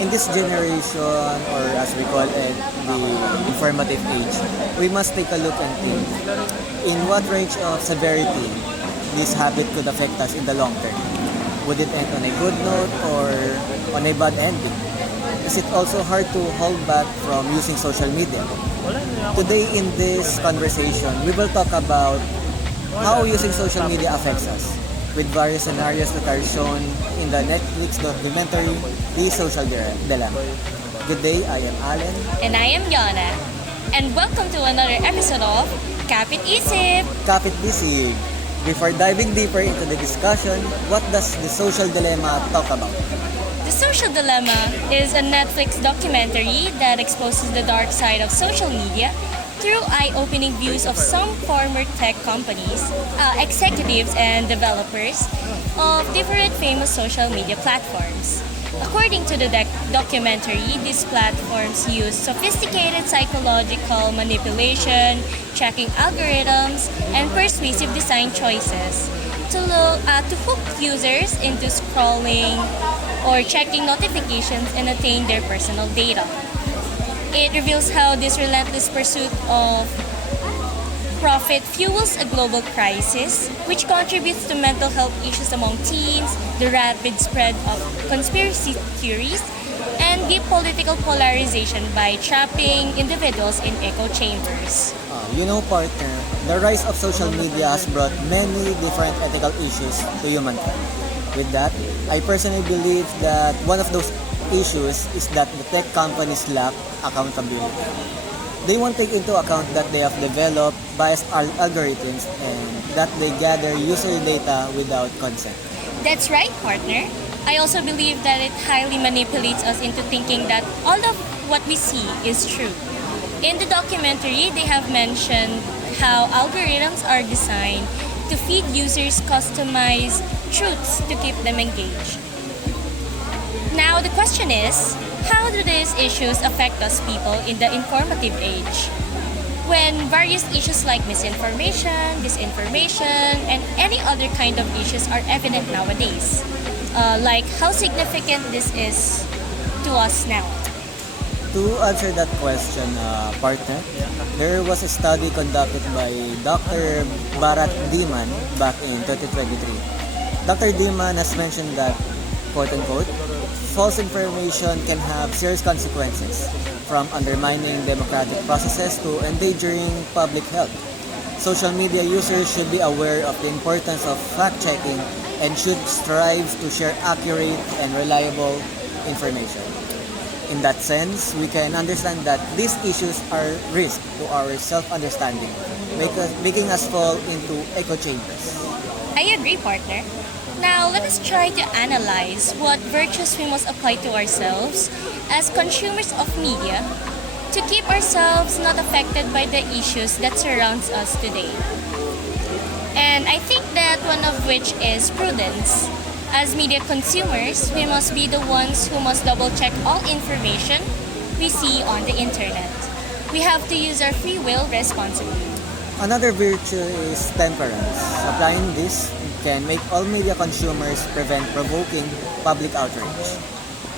In this generation, or as we call it, the informative age, we must take a look and think in what range of severity this habit could affect us in the long term. Would it end on a good note or on a bad ending? Is it also hard to hold back from using social media? Today in this conversation, we will talk about how using social media affects us, with various scenarios that are shown in the Netflix documentary, The Social Dilemma. Good day, I am Allen. And I am Yana. And welcome to another episode of Kapit Isip. Kapit Bisig. Before diving deeper into the discussion, what does The Social Dilemma talk about? The Social Dilemma is a Netflix documentary that exposes the dark side of social media through eye-opening views of some former tech companies, executives and developers of different famous social media platforms. According to the documentary, these platforms use sophisticated psychological manipulation, tracking algorithms, and persuasive design choices to hook users into scrolling or checking notifications and attain their personal data. It reveals how this relentless pursuit of profit fuels a global crisis, which contributes to mental health issues among teens, the rapid spread of conspiracy theories, and the political polarization by trapping individuals in echo chambers. Partner, the rise of social media has brought many different ethical issues to humankind. With that, I personally believe that one of those issues is that the tech companies lack accountability. They won't take into account that they have developed biased algorithms and that they gather user data without consent. That's right, partner. I also believe that it highly manipulates us into thinking that all of what we see is true. In the documentary, they have mentioned how algorithms are designed to feed users customized truths to keep them engaged. Now, the question is, how do these issues affect us people in the informative age? When various issues like misinformation, disinformation, and any other kind of issues are evident nowadays, like how significant this is to us now. To answer that question, partner, there was a study conducted by Dr. Bharat Diman back in 2023. Dr. Diman has mentioned that, quote-unquote, false information can have serious consequences, from undermining democratic processes to endangering public health. Social media users should be aware of the importance of fact-checking and should strive to share accurate and reliable information. In that sense, we can understand that these issues are risk to our self-understanding, making us fall into echo chambers. I agree, partner. Now, let us try to analyze what virtues we must apply to ourselves as consumers of media to keep ourselves not affected by the issues that surrounds us today. And I think that one of which is prudence. As media consumers, we must be the ones who must double-check all information we see on the internet. We have to use our free will responsibly. Another virtue is temperance. Applying this can make all media consumers prevent provoking public outrage.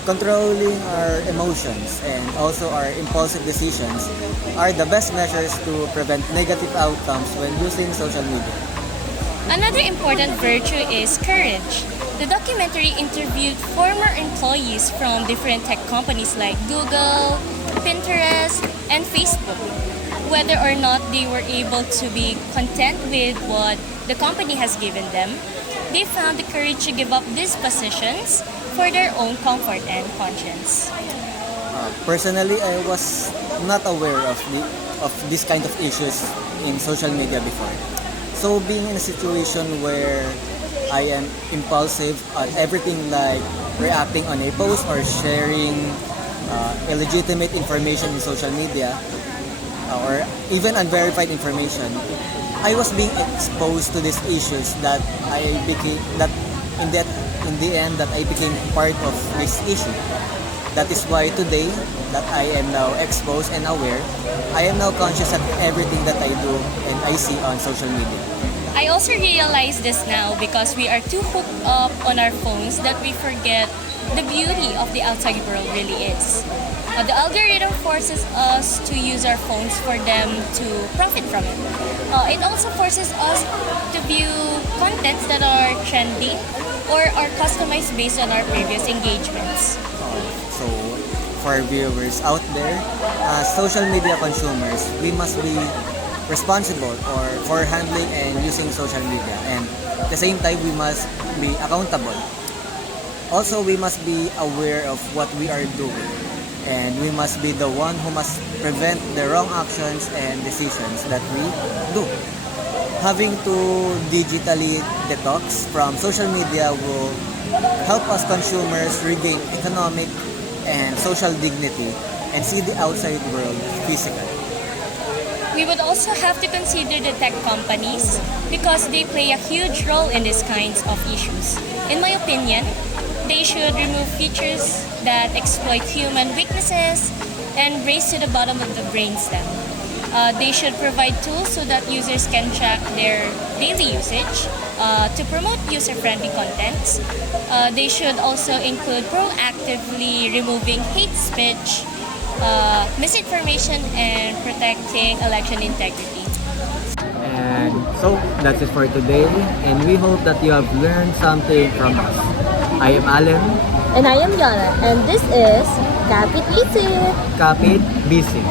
Controlling our emotions and also our impulsive decisions are the best measures to prevent negative outcomes when using social media. Another important virtue is courage. The documentary interviewed former employees from different tech companies like Google, Pinterest, and Facebook. Whether or not they were able to be content with what the company has given them, they found the courage to give up these positions for their own comfort and conscience. Personally, I was not aware of this kind of issues in social media before. So being in a situation where I am impulsive at everything like reacting on a post or sharing illegitimate information in social media or even unverified information, I was being exposed to these issues that I became that in the end that I became part of this issue. That is why today that I am now exposed and aware, I am now conscious of everything that I do and I see on social media. I also realize this now because we are too hooked up on our phones that we forget the beauty of the outside world really is. The algorithm forces us to use our phones for them to profit from it. It also forces us to view contents that are trending or are customized based on our previous engagements. So, for viewers out there, social media consumers, we must be responsible or for handling and using social media, and at the same time we must be accountable. Also, we must be aware of what we are doing, and we must be the one who must prevent the wrong actions and decisions that we do. Having to digitally detox from social media will help us consumers regain economic and social dignity and see the outside world physically. We would also have to consider the tech companies because they play a huge role in these kinds of issues. In my opinion, they should remove features that exploit human weaknesses and race to the bottom of the brainstem. They should provide tools so that users can track their daily usage to promote user-friendly contents. They should also include proactively removing hate speech, misinformation, and protecting election integrity. And so that's it for today, and we hope that you have learned something from us. I am Alan. And I am Yana, and this is Kapit Isip. Kapit Busy.